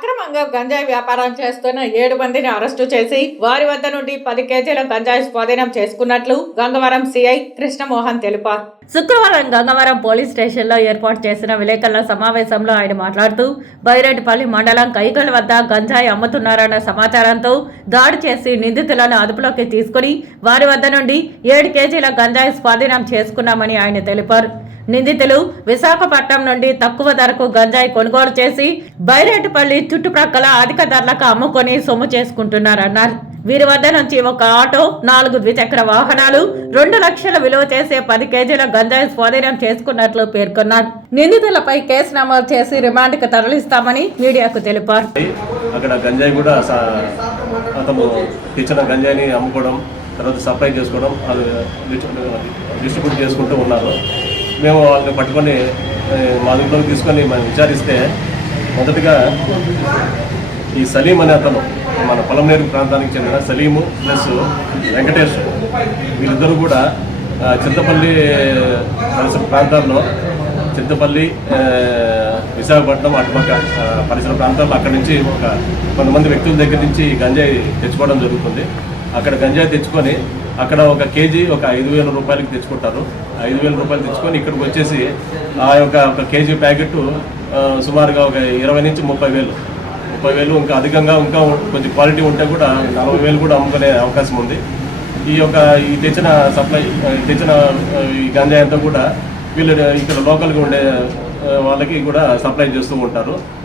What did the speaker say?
అక్రమంగా గంజాయి వ్యాపారం చేస్తున్న 7 మందిని అరెస్టు చేసి వారి వద్ద నుండి 10 కేజీల గంజాయి స్వాధీనం చేసుకున్నట్లు గంగవరం సిఐ కృష్ణమోహన్ తెలిపారు. శుక్రవారం గంగవరం పోలీస్ స్టేషన్లో ఏర్పాటు చేసిన విలేకరుల సమావేశంలో ఆయన మాట్లాడుతూ బైరెడ్డిపల్లి మండలం కైకల వద్ద గంజాయి అమ్ముతున్నారన్న సమాచారంతో దాడి చేసి నిందితులను అదుపులోకి తీసుకుని వారి వద్ద నుండి 7 కేజీల గంజాయి స్వాధీనం చేసుకున్నామని ఆయన తెలిపారు. నిందితులు విశాఖపట్నం నుండి తక్కువ ధరకు గంజాయి కొనుగోలు చేసి బైరెడ్డిపల్లి చుట్టుప్రక్కల అధిక ధరలకు అమ్ముకొని సొమ్ము చేసుకుంటున్నారన్నారు. వీరి వద్ద నుంచి ఒక ఆటో, 4 ద్విచక్ర వాహనాలు, 2 లక్షల విలువ చేసే 10 కేజీల గంజాయి స్వాధీనం చేసుకున్నట్లు పేర్కొన్నారు. నిందితులపై కేసు నమోదు చేసి రిమాండ్కు తరలిస్తామని మీడియాకు తెలిపారు. అక్కడ గంజాయి కూడా అతను తెచ్చిన గంజాయిని అమ్ముకోవడం, తర్వాత సప్లై చేసుకోవడం, అది డిస్ట్రిబ్యూట్ చేసుకుంటూ ఉన్నారు. మేము వాళ్ళని పట్టుకొని మా దగ్గరకు తీసుకొని మనం విచారిస్తే మొదటిగా ఈ సలీం అనే అతను మన పొలంనేరు ప్రాంతానికి చెందిన సలీము ప్లస్ వెంకటేష్ వీళ్ళిద్దరూ కూడా చింతపల్లి పరిసర ప్రాంతాల్లో చింతపల్లి విశాఖపట్నం అటుపక్క పరిసర ప్రాంతాల్లో అక్కడి నుంచి కొంతమంది వ్యక్తుల దగ్గర నుంచి గంజాయి తెచ్చుకోవడం జరుగుతుంది. అక్కడ గంజాయి తెచ్చుకొని అక్కడ ఒక కేజీ ఒక 5,000 రూపాయలకి తెచ్చుకుంటారు. 5,000 రూపాయలు తెచ్చుకొని ఇక్కడికి వచ్చేసి ఆ ఒక కేజీ ప్యాకెట్ సుమారుగా ఒక 20,000 నుంచి 30,000 ఇంకా అధికంగా ఇంకా కొంచెం క్వాలిటీ ఉంటే కూడా 40,000 కూడా అమ్ముకునే అవకాశం ఉంది. ఈ తెచ్చిన ఈ గంజాయి అంతా కూడా వీళ్ళు ఇక్కడ లోకల్గా ఉండే వాళ్ళకి కూడా సప్లై చేస్తూ ఉంటారు.